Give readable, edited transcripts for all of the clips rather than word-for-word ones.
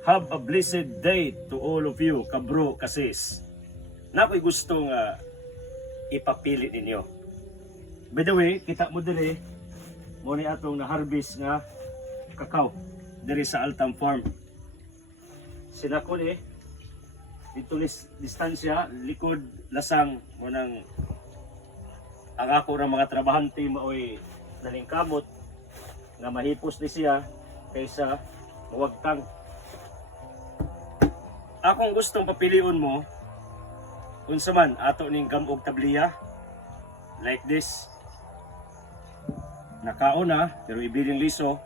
Have a blessed day to all of you, kabro, kasis. Na ako'y gusto nga ipapili ninyo. By the way, kita mo diri, mo ni atong na-harvest nga kakao diri sa Altam Farm. Sinako ni, dito distansya, likod, lasang, mo nang ang ako ra mga trabahante maoy nalingkamot nga mahipos ni siya kaysa mawagtang. Akong gustong papiliun mo unsa man ato ning gamog tabliya like this. Nakauna pero ibiling liso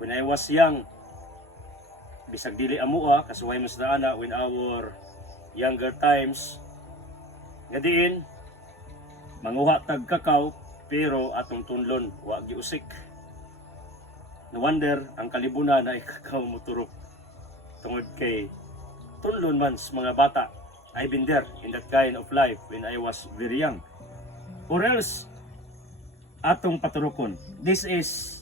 when I was young. Bisag dili amua kasuway mas daana when our younger times. Ngadiin manguha tag kakao pero atong tunlon wa giusik. No wonder ang kalibunan ay kakao moturok tungod kay tunlon man sa mga bata. I've been there in that kind of life when I was very young. Or else, atong paturokon. This is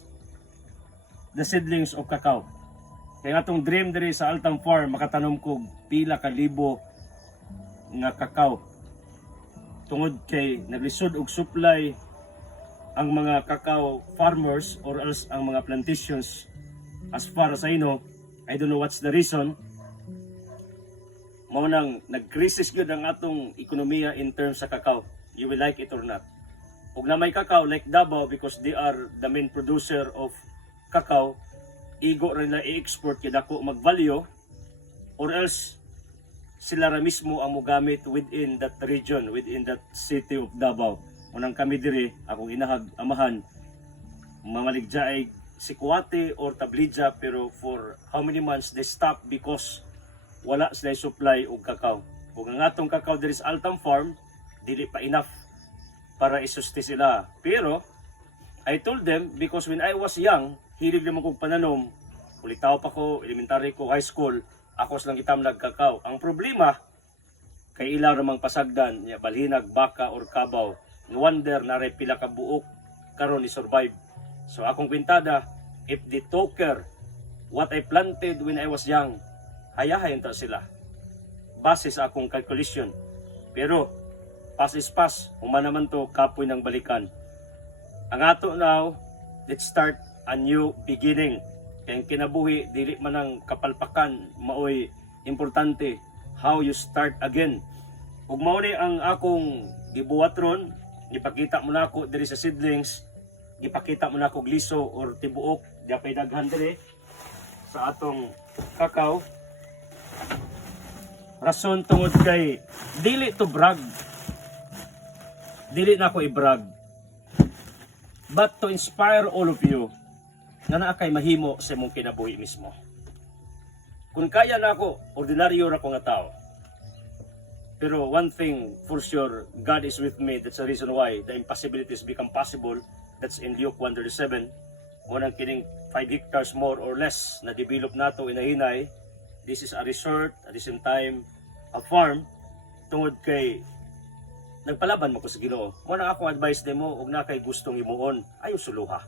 the seedlings of cacao. Kaya atong dream diri sa Altam Farm, makatanom kog pila ka libo nga cacao. Tungod kay naglisod og supply ang mga cacao farmers or else ang mga plantations. As far as I know, I don't know what's the reason, mao nang nag-crisis gyud ang atong ekonomiya in terms sa cacao. You will like it or not. Ug na may cacao like Davao because they are the main producer of cacao, igo rin na i-export kay dako mag-value or else sila ra mismo ang mogamit within that region, within that city of Davao. Unang kami diri, akong inahag amahan, mamaligja ay Sikwate or Tablidja pero for how many months they stop because wala sila supply og kakao. Ug ang atong kakao diri sa Altam Farm dili pa enough para isusti sila. Pero I told them because when I was young, hilig naman kong pananom. Ulitaw pa ko, elementary ko, high school, ako lang itamlag kakao. Ang problema kay ila ramang pasagdan, ya balhinag, baka or kabaw. No wonder na ray pila ka buok karon ni survive. So akong kwintada, if the toker what I planted when I was young, hayahayin ta sila base sa akong calculation. Pero pass is pass, human naman to kapoy ng balikan. Ang ato now, let's start a new beginning. Kaya kinabuhi dili man ang kapalpakan, maoy importante how you start again. Ug mao ni ang akong gibuhat ron, ipakita mo na ako diri sa seedlings, ipakita mo na ako gliso or tibuok diapay daghan diri sa atong kakao. Rason tungod kay dili to brag. Dili na ako i-brag. But to inspire all of you na naa kay mahimo sa imong kinabuhi mismo. Kung kaya na ako, ordinaryo ra ko nga tao. Pero one thing for sure, God is with me. That's the reason why the impossibilities become possible. That's in Luke 1:37. Unang kining 5 hectares more or less na develop nato inahinay. This is a resort, at the same time, a farm. Tungod kay nagpalaban mo ko sa Ginoo. Muna akong advice nimo, ug na kay gustong imuon, ayaw suluha.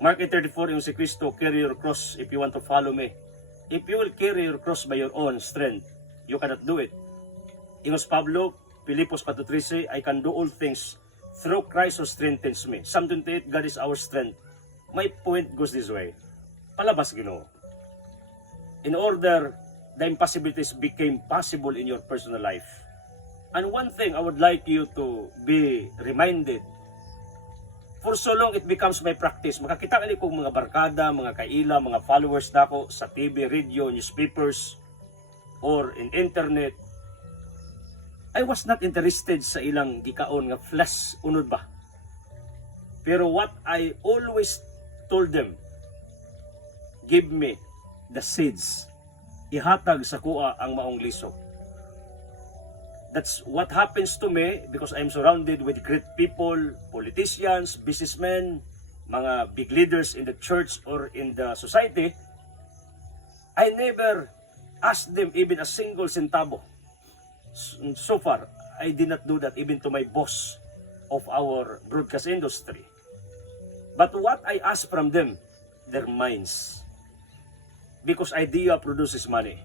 Mark 8:34, yung si Kristo, carry your cross if you want to follow me. If you will carry your cross by your own strength, you cannot do it. Ingos Pablo, Pilipos 4:13, I can do all things through Christ who strengthens me. Psalm 28, God is our strength. My point goes this way. Palabas Ginoo. In order, the impossibilities became possible in your personal life. And one thing I would like you to be reminded, for so long it becomes my practice. Makakita kali kong mga barkada, mga kaila, mga followers nako sa TV, radio, newspapers, or in internet. I was not interested sa ilang gikaon nga flesh, unod ba? Pero what I always told them, give me the seeds. Ihatag sa kuha ang maong liso. That's what happens to me because I'm surrounded with great people, politicians, businessmen, mga big leaders in the church or in the society. I never asked them even a single centavo. So far, I did not do that even to my boss of our broadcast industry. But what I ask from them, their minds. because idea produces money.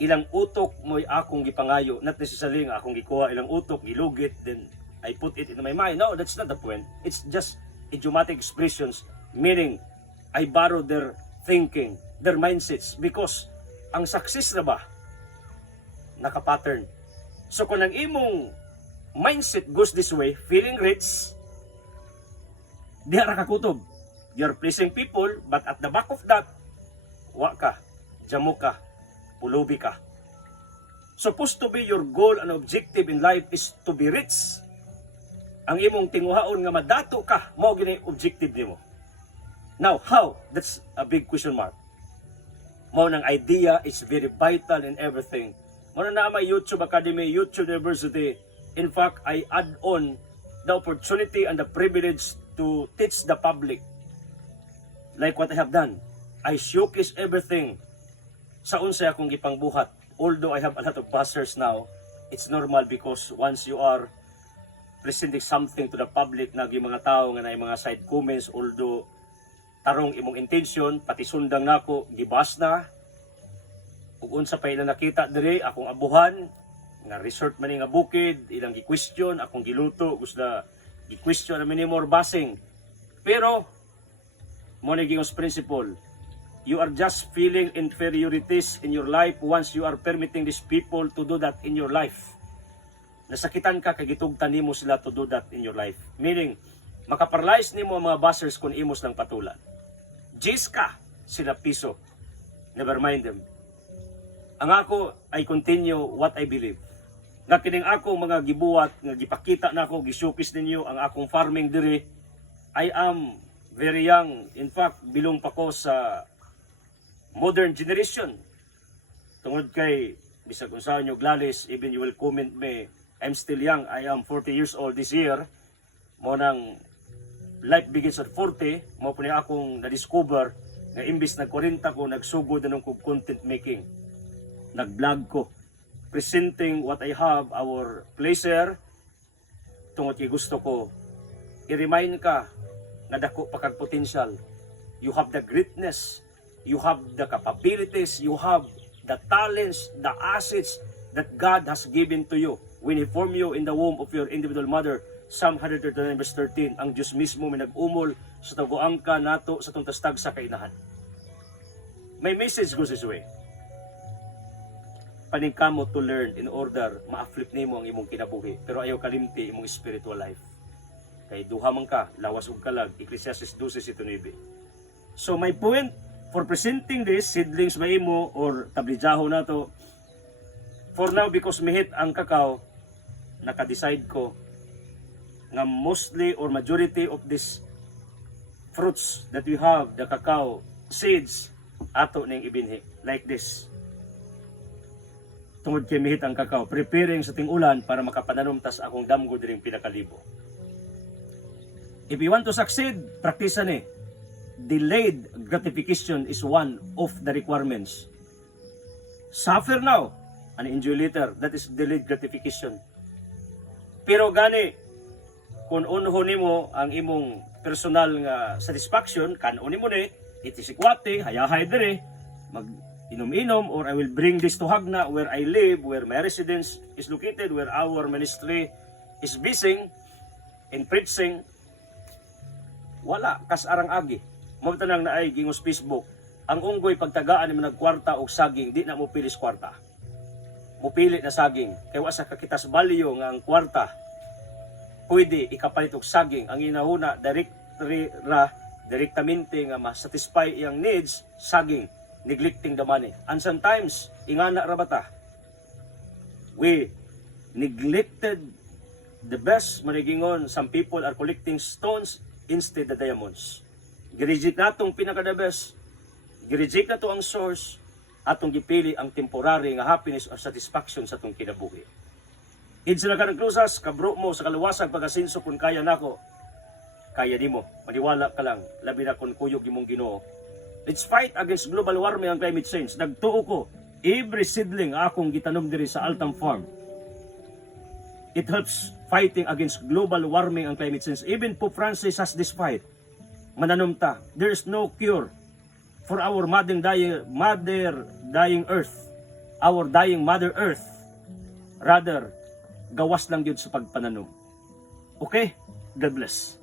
Ilang utok mo'y akong gipangayo, not necessarily nga akong gikuha ilang utok, gilugit, then I put it in my mind. No, that's not the point. It's just idiomatic expressions, meaning I borrow their thinking, their mindsets, because ang success na ba, naka-pattern. So kung ang imong mindset goes this way, feeling rich, diha ra ka kutob. You're pleasing people, but at the back of that, wa ka, jamo ka, pulubi ka. Supposed to be your goal and objective in life is to be rich. Ang imong tinguhaon nga madato ka, mao gini objective nimo. Now, how? That's a big question mark. Mao nang idea is very vital in everything. Mao na may YouTube Academy, YouTube University. In fact, I add on the opportunity and the privilege to teach the public. Like what I have done. I showcase everything sa unsay akong gipangbuhat. Although I have a lot of buzzers now, it's normal because once you are presenting something to the public, nagi mga tao nga na mga side comments, although tarong imong intention, pati sundang nako, gibas na, ug unsa pa ilang nakita diri, akong abuhan, nga resort man nga bukid, ilang gi-question, akong giluto, gusto gi-question na minimor basing. Pero, mo na gingos principle, you are just feeling inferiorities in your life once you are permitting these people to do that in your life. Nasakitan ka, kagitugtan nimo sila to do that in your life. Meaning, makaparalyze nimo ang mga buzzers kung imos ng patulan. Jis ka, sila piso. Never mind them. Ang ako, I continue what I believe. Nga kining ako mga gibuhat, nga gipakita na ako, gisukis ninyo ang akong farming diri. I am very young. In fact, bilong pa ko sa modern generation. Tungod kay, bisag kung saan nyo glalis, even you will comment me, I'm still young. I am 40 years old this year. Mo nang life begins at 40, mo po niya akong na-discover na imbis na 40 ko, nagsugod na nung content making. Nag-vlog ko. Presenting what I have, our pleasure, tungod kay gusto ko. I-remind ka na dako pa kag potential. You have the greatness, you have the capabilities, you have the talents, the assets that God has given to you. When He formed you in the womb of your individual mother, Psalm 139 verse 13, ang Diyos mismo may nag-umol sa taguang ka nato sa tungtastag sa kainahan. May message goes this way. Paningkamo to learn in order ma-flip nimo ang imong kinabuhi, pero ayaw kalimti imong spiritual life. Kay duha man ka, lawas ug kalag, Ecclesiastes 12:9. So my point for presenting this, seedlings maimo or tablijaho na to, for now, because mihit ang kakao, naka-decide ko nga mostly or majority of these fruits that we have, the cacao seeds, ato ning ibinhi. Like this. Tungod kay mihit ang kakao, preparing sa ting-ulan para makapananom tas akong damgo diring pinakalibo. If you want to succeed, practice ni. Delayed gratification is one of the requirements. Suffer now and enjoy later. That is delayed gratification. Pero gani, kung unho nimo ang imong personal nga satisfaction, kanon nimo ni, itisikwate, hayahay dire, mag inom-inom, or I will bring this to Hagna where I live, where my residence is located, where our ministry is busy in preaching. Wala, kasarang agi. Mabutanang na ay gingos Facebook. Ang unggoy pagtagaan ni nagkwarta og saging, di na mo pilis kwarta. Mupili na saging. Kaya wasa kakitas balyo nga ang kwarta, pwede ikapalit og saging. Ang inahuna, direktamente nga ma-satisfy iyang needs, saging. Neglecting the money. And sometimes, ingana rabata, we neglected the best. Manigingon, some people are collecting stones instead of diamonds. Gireject natong pinaka-the best. Gireject na to ang source, atong gipili ang temporary nga happiness or satisfaction sa atong kinabuhi. Idsa na ka naglusas, kabro mo sa kaluwasag pag-asinso kung kaya nako. Kaya nimo, maniwala ka lang, labi na kung kuyog imong Ginoo. Let's fight against global warming and climate change. Nagtuo ko, every seedling akong gitanom diri sa Altam Farm, it helps fighting against global warming and climate change. Even Pope Francis has this fight. Mananom ta. There is no cure for our dying earth, our dying Mother Earth. Rather, gawas lang yun sa pagpananom. Okay? God bless.